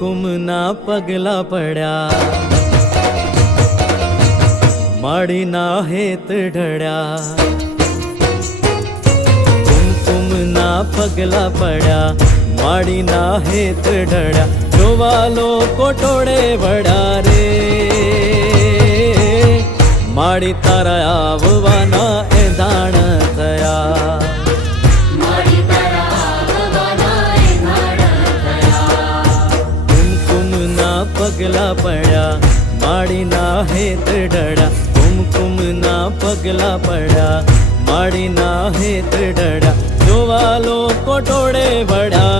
કુમકુમના પગલા પડ્યા, માડીના હેત ઢળ્યા. કુમકુમના પગલા પડ્યા, માડીના હેત ઢળ્યા. જોવા લોકો ટોળે વળ્યા રે, માડી તારા આવવાના એંધાણ થયા. કુમકુમના પગલા પડ્યા, માડીના હેત ઢળ્યા. કુમકુમના પગલા પડ્યા, માડીના હેત ઢળ્યા. જોવા લોકો ટોળે વળ્યા.